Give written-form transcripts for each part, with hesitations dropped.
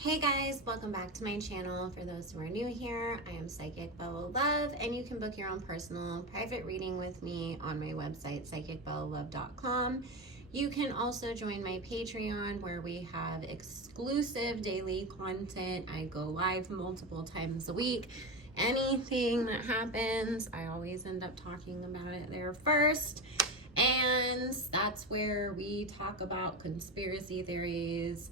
Hey guys, welcome back to my channel. For those who are new here, I am Psychic Bella Love, and you can book your own personal private reading with me on my website, psychicbellalove.com. You can also join my Patreon where we have exclusive daily content. I go live multiple times a week. Anything that happens, I always end up talking about it there first. And that's where we talk about conspiracy theories,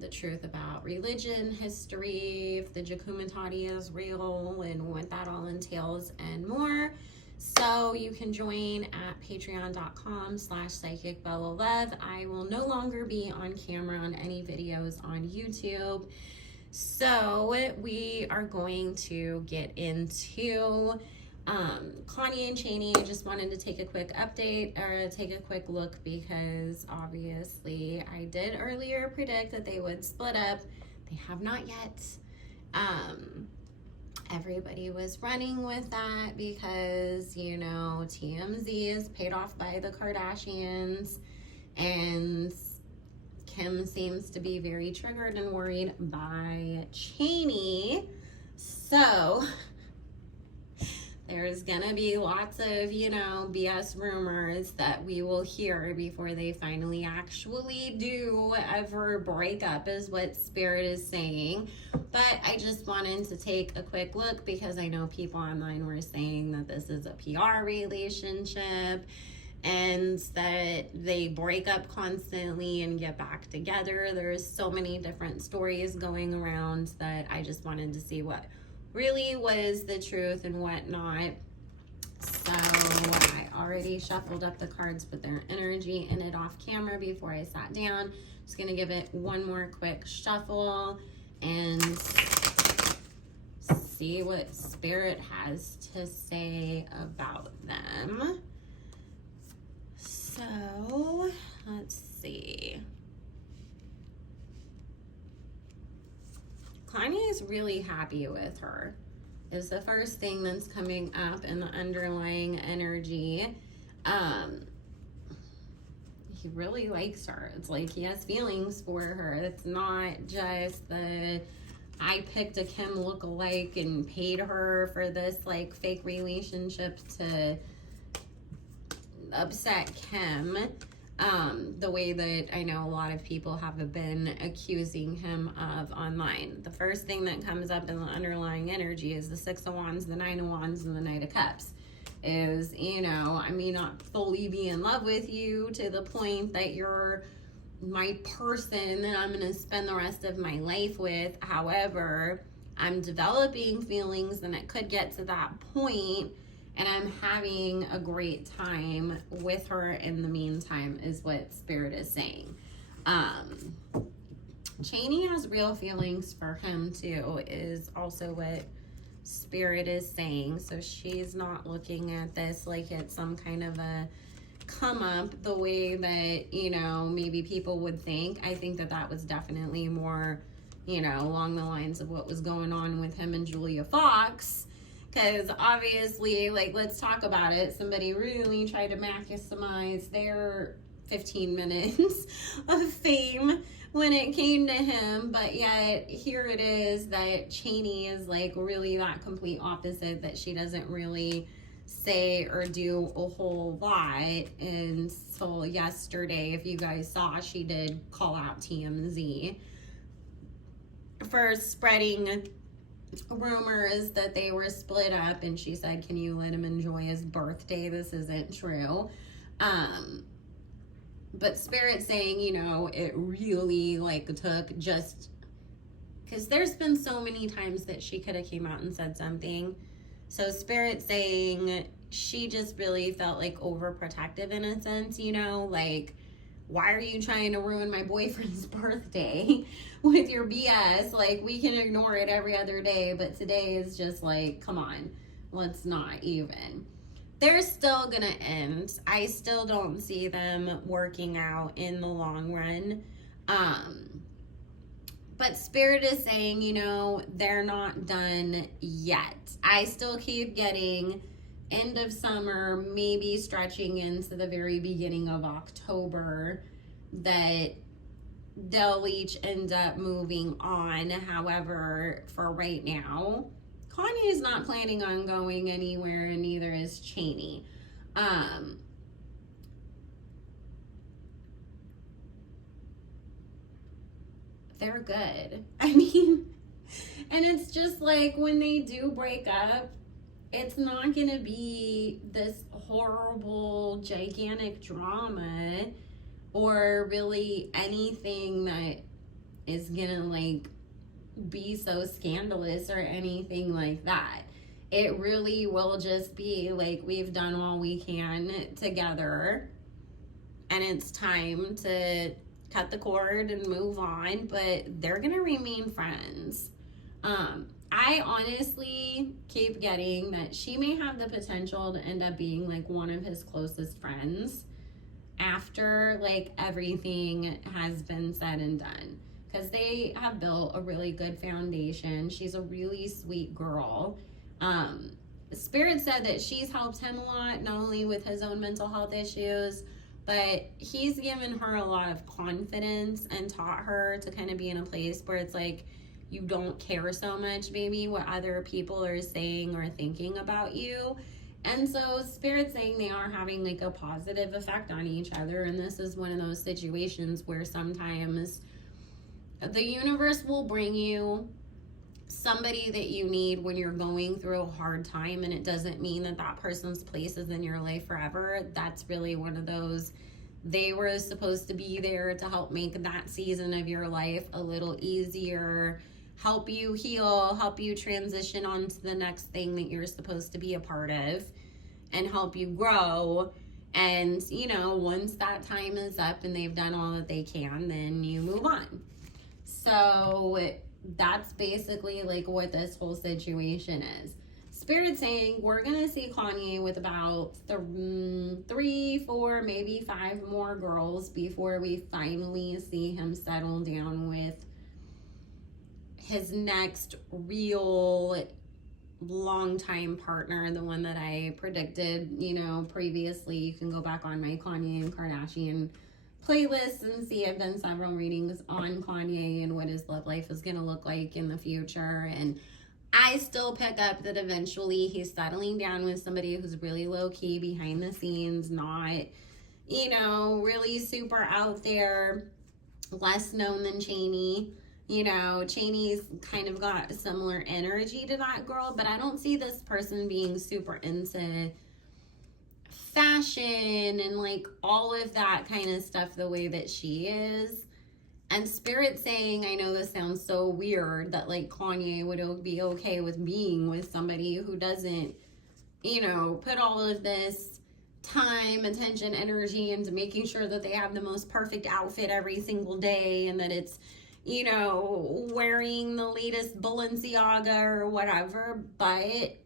the truth about religion, history, if the Jakumatati is real, and what that all entails, and more. So you can join at patreon.com/psychicbellalove. I will no longer be on camera on any videos on YouTube. So we are going to get into Kanye and Chaney. I just wanted to take a quick update or take a quick look because obviously I did earlier predict that they would split up. They have not yet. Everybody was running with that because, you know, TMZ is paid off by the Kardashians, and Kim seems to be very triggered and worried by Chaney. So there's gonna be lots of, you know, BS rumors that we will hear before they finally actually do ever break up, is what Spirit is saying. But I just wanted to take a quick look because I know people online were saying that this is a PR relationship and that they break up constantly and get back together. There's so many different stories going around that I just wanted to see what really was the truth and what not. So I already shuffled up the cards, put their energy in it off camera before I sat down. Just gonna give it one more quick shuffle and see what Spirit has to say about them. So let's see. Kanye is really happy with her, is the first thing that's coming up in the underlying energy. He really likes her. It's like he has feelings for her. It's not just the I picked a Kim lookalike and paid her for this like fake relationship to upset Kim. The way that I know a lot of people have been accusing him of online. The first thing that comes up in the underlying energy is the Six of Wands, the Nine of Wands, and the Knight of Cups. Is, you know, I may not fully be in love with you to the point that you're my person that I'm going to spend the rest of my life with. However, I'm developing feelings and it could get to that point, and I'm having a great time with her in the meantime, is what Spirit is saying. Chaney has real feelings for him too, is also what Spirit is saying. So she's not looking at this like it's some kind of a come up the way that, you know, maybe people would think. I think that that was definitely more, you know, along the lines of what was going on with him and Julia Fox. Because obviously, like, let's talk about it. Somebody really tried to maximize their 15 minutes of fame when it came to him. But yet, here it is that Chaney is, like, really that complete opposite, that she doesn't really say or do a whole lot. Until yesterday, if you guys saw, she did call out TMZ for spreading rumors that they were split up, and she said, can you let him enjoy his birthday? This isn't true. But Spirit saying, you know, it really like took just because there's been so many times that she could have came out and said something. So Spirit saying she just really felt like overprotective in a sense, you know, like, why are you trying to ruin my boyfriend's birthday with your BS? Like, we can ignore it every other day, but today is just like, come on, let's not even. They're still gonna end. I still don't see them working out in the long run. But Spirit is saying, you know, they're not done yet. I still keep getting end of summer, maybe stretching into the very beginning of October, that they'll each end up moving on. However, for right now, Kanye is not planning on going anywhere, and neither is Chaney. They're good. I mean, and it's just like when they do break up, it's not gonna be this horrible, gigantic drama or really anything that is gonna like be so scandalous or anything like that. It really will just be like, we've done all we can together and it's time to cut the cord and move on, but they're gonna remain friends. I honestly keep getting that she may have the potential to end up being like one of his closest friends after like everything has been said and done, because they have built a really good foundation. She's a really sweet girl. Spirit said that she's helped him a lot, not only with his own mental health issues, but he's given her a lot of confidence and taught her to kind of be in a place where it's like, you don't care so much maybe what other people are saying or thinking about you. And so Spirit's saying they are having like a positive effect on each other. And this is one of those situations where sometimes the universe will bring you somebody that you need when you're going through a hard time, and it doesn't mean that that person's place is in your life forever. That's really one of those, they were supposed to be there to help make that season of your life a little easier, help you heal, help you transition on to the next thing that you're supposed to be a part of, and help you grow. And, you know, once that time is up and they've done all that they can, then you move on. So that's basically like what this whole situation is. Spirit saying we're gonna see Kanye with about 3, 4, maybe 5 more girls before we finally see him settle down with his next real longtime partner, the one that I predicted, you know, previously. You can go back on my Kanye and Kardashian playlist and see I've done several readings on Kanye and what his love life is going to look like in the future. And I still pick up that eventually he's settling down with somebody who's really low-key behind the scenes, not, you know, really super out there, less known than Chaney. You know, Chaney's kind of got a similar energy to that girl, but I don't see this person being super into fashion and like all of that kind of stuff the way that she is. And Spirit saying, I know this sounds so weird, that like Kanye would be okay with being with somebody who doesn't, you know, put all of this time, attention, energy into making sure that they have the most perfect outfit every single day, and that it's, you know, wearing the latest Balenciaga or whatever. But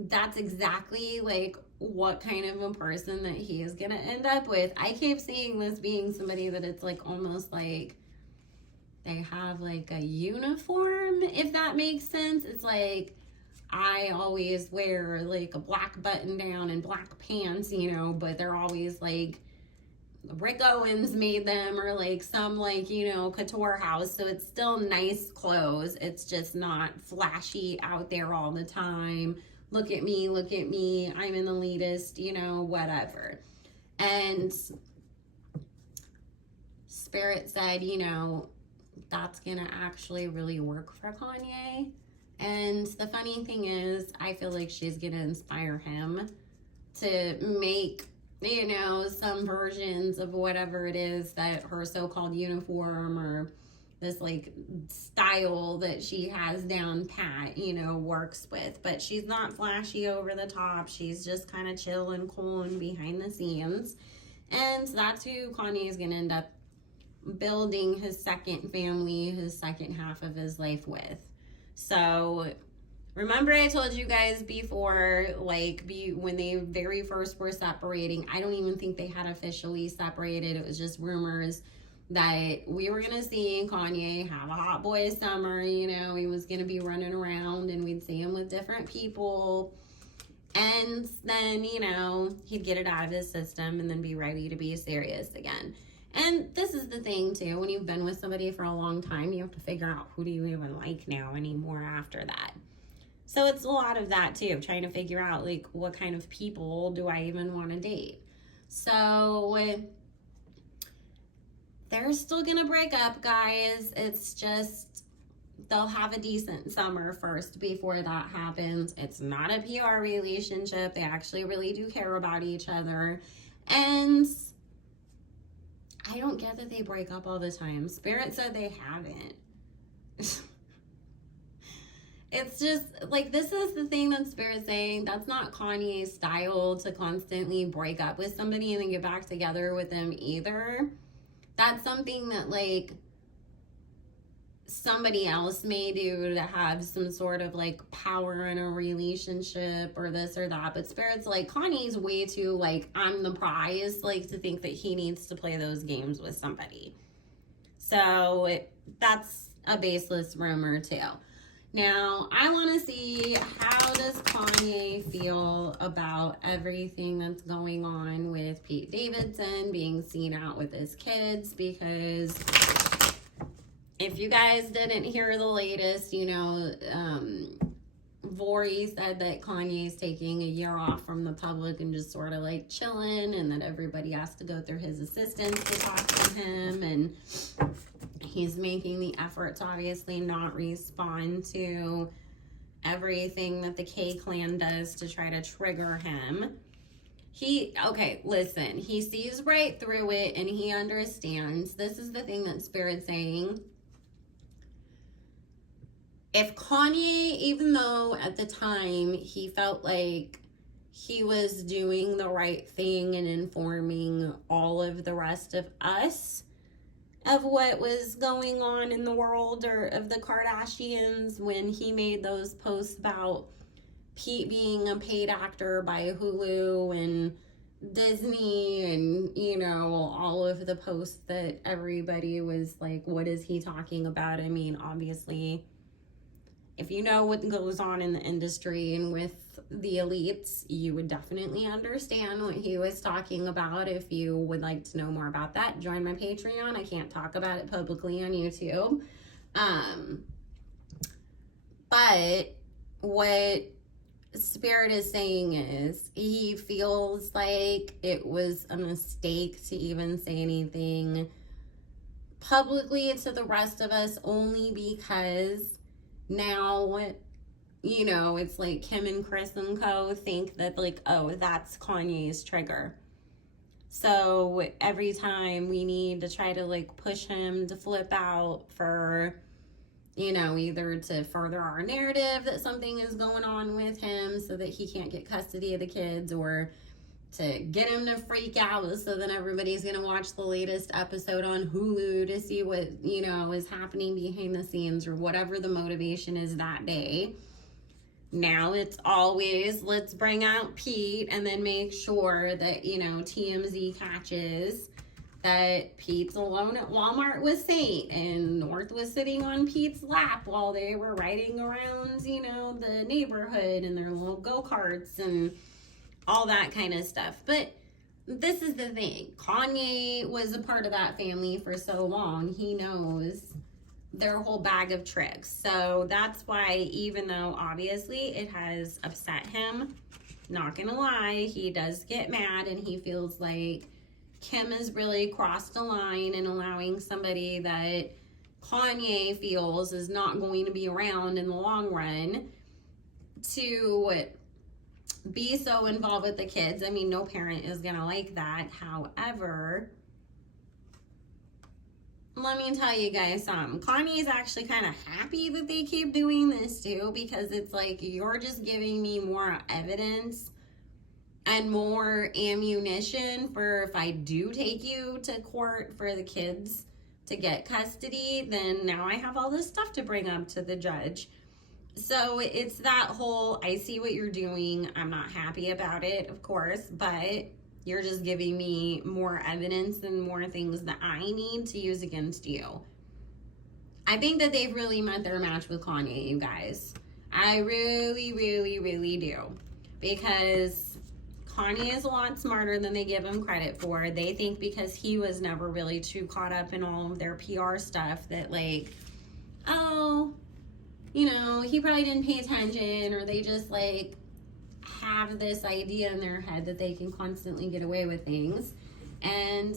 that's exactly like what kind of a person that he is gonna end up with. I keep seeing this being somebody that it's like almost like they have like a uniform, if that makes sense. It's like, I always wear like a black button down and black pants, you know, but they're always like Rick Owens made them, or like some like, you know, couture house. So it's still nice clothes. It's just not flashy out there all the time. Look at me, I'm an elitist, you know, whatever. And Spirit said, you know, that's gonna actually really work for Kanye. And the funny thing is, I feel like she's gonna inspire him to make, you know, some versions of whatever it is that her so-called uniform or this like style that she has down pat, you know, works with. But she's not flashy over the top. She's just kind of chill and cool and behind the scenes. And that's who Kanye is going to end up building his second family, his second half of his life with. So remember I told you guys before, like when they very first were separating, I don't even think they had officially separated. It was just rumors that we were going to see Kanye have a hot boy summer. You know, he was going to be running around and we'd see him with different people. And then, you know, he'd get it out of his system and then be ready to be serious again. And this is the thing too, when you've been with somebody for a long time, you have to figure out who do you even like now anymore after that. So it's a lot of that too, trying to figure out like what kind of people do I even want to date. So they're still gonna break up, guys. It's just they'll have a decent summer first before that happens. It's not a PR relationship. They actually really do care about each other. And I don't get that they break up all the time. Spirit said they haven't. It's just like, this is the thing that Spirit's saying. That's not Kanye's style, to constantly break up with somebody and then get back together with them either. That's something that like somebody else may do to have some sort of like power in a relationship or this or that. But Spirit's like, Kanye's way too like, I'm the prize, like to think that he needs to play those games with somebody. So that's a baseless rumor too. Now, I want to see, how does Kanye feel about everything that's going on with Pete Davidson being seen out with his kids? Because if you guys didn't hear the latest, you know, Vori said that Kanye's taking a year off from the public and just sort of like chilling, and that everybody has to go through his assistants to talk to him, and he's making the effort to obviously not respond to everything that the K-Clan does to try to trigger him. Okay, listen, he sees right through it and he understands. This is the thing that Spirit's saying. If Kanye, even though at the time he felt like he was doing the right thing and informing all of the rest of us of what was going on in the world, or of the Kardashians, when he made those posts about Pete being a paid actor by Hulu and Disney, and you know, all of the posts that everybody was like, what is he talking about? I mean, obviously, if you know what goes on in the industry and with the elites, you would definitely understand what he was talking about. If you would like to know more about that, join my Patreon. I can't talk about it publicly on YouTube. But what Spirit is saying is he feels like it was a mistake to even say anything publicly to the rest of us, only because now, you know, it's like Kim and Chris and co think that like, oh, that's Kanye's trigger. So every time we need to try to like push him to flip out for, you know, either to further our narrative that something is going on with him so that he can't get custody of the kids, or to get him to freak out so then everybody's gonna watch the latest episode on Hulu to see what, you know, is happening behind the scenes, or whatever the motivation is that day. Now it's always, let's bring out Pete and then make sure that, you know, TMZ catches that Pete's alone at Walmart with Saint, and North was sitting on Pete's lap while they were riding around, you know, the neighborhood in their little go-karts and all that kind of stuff. But this is the thing. Kanye was a part of that family for so long. He knows their whole bag of tricks. So that's why, even though obviously it has upset him, not gonna lie, he does get mad, and he feels like Kim has really crossed a line in allowing somebody that Kanye feels is not going to be around in the long run to be so involved with the kids. I mean, no parent is gonna like that. However, let me tell you guys something. Kanye's actually kind of happy that they keep doing this too, because it's like, you're just giving me more evidence and more ammunition for if I do take you to court for the kids to get custody, then now I have all this stuff to bring up to the judge. So it's that whole, I see what you're doing, I'm not happy about it, of course, but you're just giving me more evidence and more things that I need to use against you. I think that they've really met their match with Kanye, you guys. I really, really, really do. Because Kanye is a lot smarter than they give him credit for. They think because he was never really too caught up in all of their PR stuff that, like, oh, you know, he probably didn't pay attention, or they just, like, have this idea in their head that they can constantly get away with things. And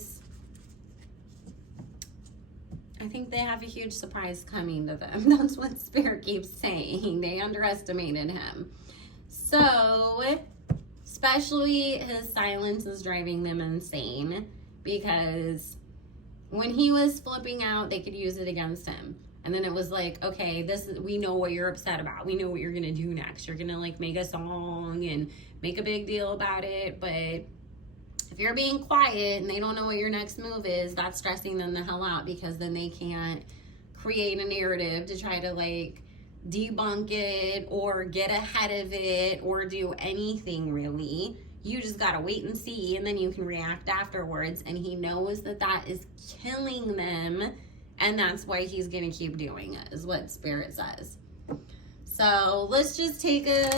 I think they have a huge surprise coming to them. That's what Spirit keeps saying. They underestimated him. So, especially his silence is driving them insane, because when he was flipping out, they could use it against him. And then it was like, okay, we know what you're upset about. We know what you're going to do next. You're going to, like, make a song and make a big deal about it. But if you're being quiet and they don't know what your next move is, that's stressing them the hell out, because then they can't create a narrative to try to, like, debunk it or get ahead of it or do anything really. You just got to wait and see, and then you can react afterwards. And he knows that that is killing them. And that's why he's going to keep doing it, is what Spirit says. So let's just take a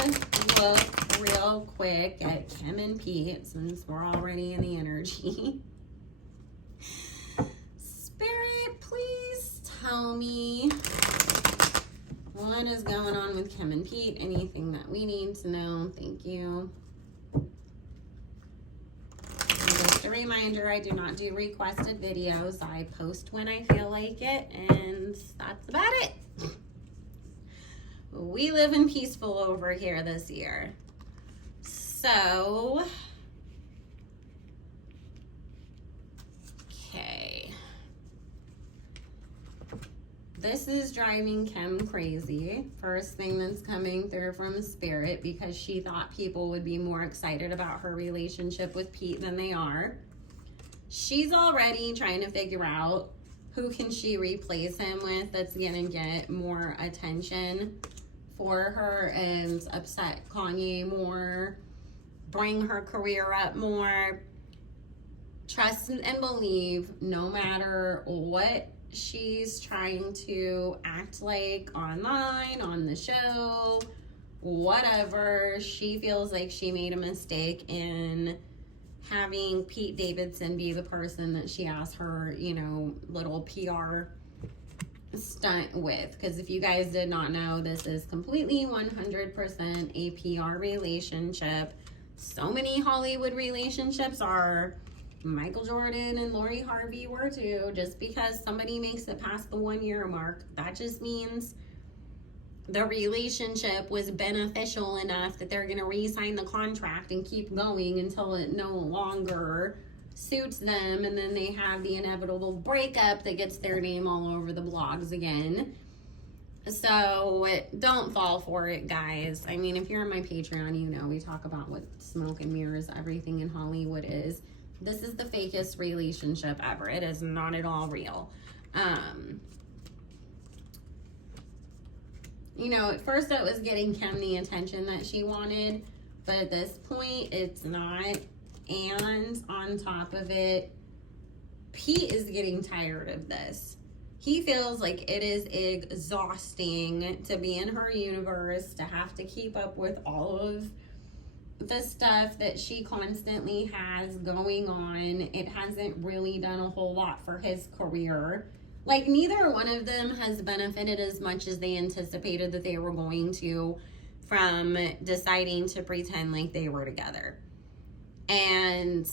look real quick at Kim and Pete, since we're already in the energy. Spirit, please tell me what is going on with Kim and Pete. Anything that we need to know. Thank you. Just a reminder, I do not do requested videos. I post when I feel like it, and that's about it. We live in peaceful over here this year. So, okay. This is driving Kim crazy. First thing that's coming through from Spirit, because she thought people would be more excited about her relationship with Pete than they are. She's already trying to figure out who can she replace him with that's gonna get more attention for her and upset Kanye more, bring her career up more. Trust and believe, no matter what she's trying to act like online, on the show, whatever, she feels like she made a mistake in having Pete Davidson be the person that she asked her, you know, little PR stunt with. Because if you guys did not know, this is completely 100% a PR relationship. So many Hollywood relationships are. Michael Jordan and Lori Harvey were too. Just because somebody makes it past the 1 year mark, that just means the relationship was beneficial enough that they're going to re-sign the contract and keep going until it no longer suits them, and then they have the inevitable breakup that gets their name all over the blogs again. So don't fall for it, guys. I mean, if you're on my Patreon, you know we talk about what smoke and mirrors everything in Hollywood is. This is the fakest relationship ever. It is not at all real. You know, at first it was getting Kim the attention that she wanted, but at this point, it's not. And on top of it, Pete is getting tired of this. He feels like it is exhausting to be in her universe, to have to keep up with all of the stuff that she constantly has going on. It hasn't really done a whole lot for his career. Like, neither one of them has benefited as much as they anticipated that they were going to from deciding to pretend like they were together. And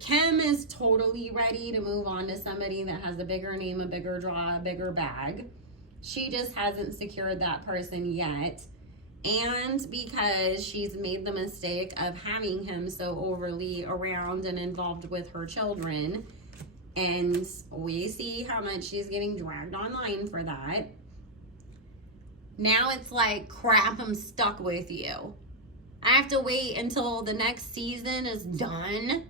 Kim is totally ready to move on to somebody that has a bigger name, a bigger draw, a bigger bag. She just hasn't secured that person yet. And because she's made the mistake of having him so overly around and involved with her children, and we see how much she's getting dragged online for that. Now it's like, crap, I'm stuck with you. I have to wait until the next season is done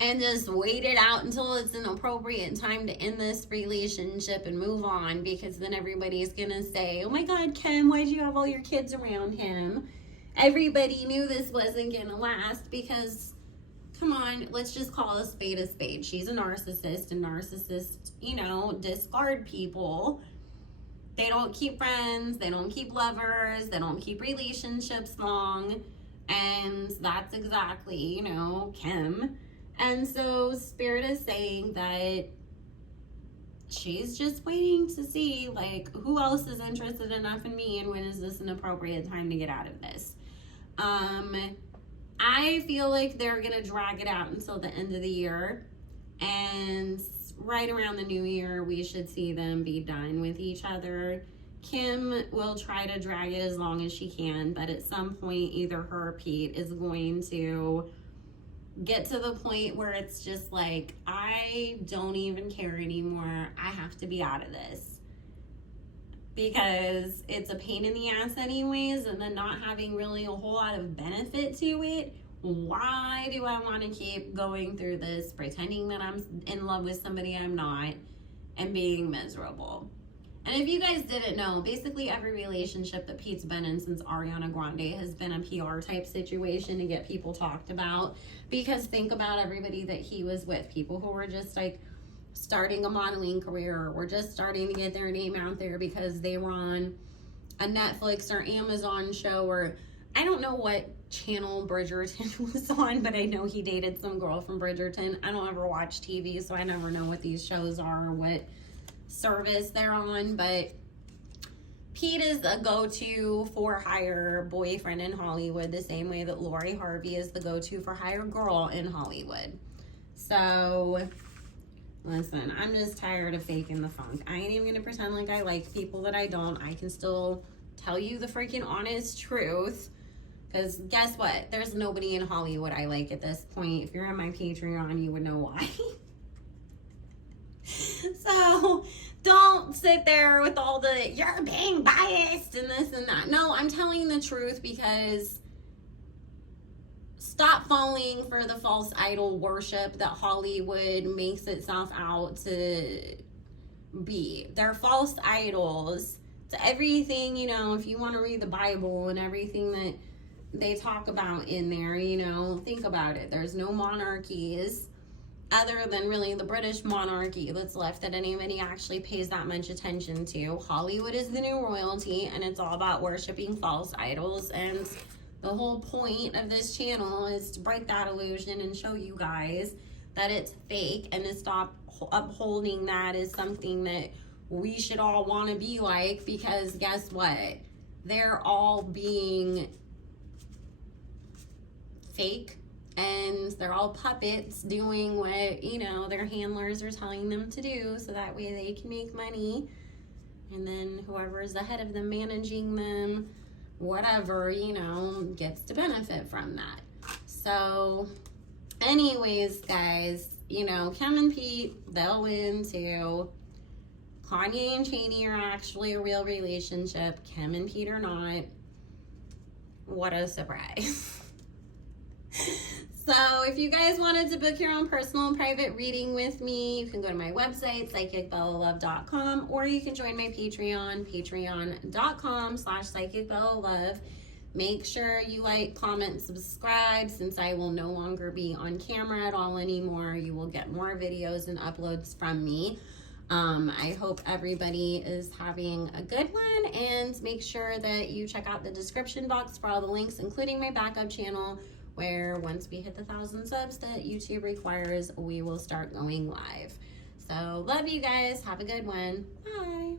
and just wait it out until it's an appropriate time to end this relationship and move on, because then everybody's gonna say, oh my God, Kim, why'd you have all your kids around him? Everybody knew this wasn't gonna last, because, come on, let's just call a spade a spade. She's a narcissist, and narcissists, you know, discard people. They don't keep friends, they don't keep lovers, they don't keep relationships long. And that's exactly, you know, Kim. And so Spirit is saying that she's just waiting to see, like, who else is interested enough in me and when is this an appropriate time to get out of this. I feel like they're going to drag it out until the end of the year. And right around the new year, we should see them be done with each other. Kim will try to drag it as long as she can, but at some point, either her or Pete is going to get to the point where it's just like, I don't even care anymore. I have to be out of this. Because it's a pain in the ass anyways, and then not having really a whole lot of benefit to it. Why do I want to keep going through this, pretending that I'm in love with somebody I'm not, and being miserable? And if you guys didn't know, basically every relationship that Pete's been in since Ariana Grande has been a PR type situation to get people talked about. Because think about everybody that he was with. People who were just like starting a modeling career or just starting to get their name out there because they were on a Netflix or Amazon show, or I don't know what channel Bridgerton was on, but I know he dated some girl from Bridgerton. I don't ever watch TV, so I never know what these shows are or what service they're on, but Pete is a go-to for hire boyfriend in Hollywood, the same way that Lori Harvey is the go-to for hire girl in Hollywood. So listen, I'm just tired of faking the funk. I ain't even gonna pretend like I like people that I don't. I can still tell you the freaking honest truth, because guess what, there's nobody in Hollywood I like at this point. If you're on my Patreon, you would know why. So don't sit there with all the you're being biased and this and that. No, I'm telling the truth, because stop falling for the false idol worship that Hollywood makes itself out to be. They're false idols to everything, you know. If you want to read the Bible and everything that they talk about in there, you know, think about it. There's no monarchies other than really the British monarchy that's left that anybody actually pays that much attention to. Hollywood is the new royalty, and it's all about worshiping false idols. And the whole point of this channel is to break that illusion and show you guys that it's fake, and to stop upholding that as something that we should all want to be like, because guess what? They're all being fake, and they're all puppets doing what, you know, their handlers are telling them to do, so that way they can make money. And then whoever is ahead of them managing them, whatever, you know, gets to benefit from that. So anyways, guys, you know, Kim and Pete, they'll win too. Kanye and Chaney are actually a real relationship. Kim and Pete are not. What a surprise. So if you guys wanted to book your own personal and private reading with me, you can go to my website, psychicbellalove.com, or you can join my Patreon, patreon.com/psychicbellalove. Make sure you like, comment, subscribe, since I will no longer be on camera at all anymore. You will get more videos and uploads from me. I hope everybody is having a good one, and make sure that you check out the description box for all the links, including my backup channel, where once we hit the 1,000 subs that YouTube requires, we will start going live. So love you guys. Have a good one. Bye.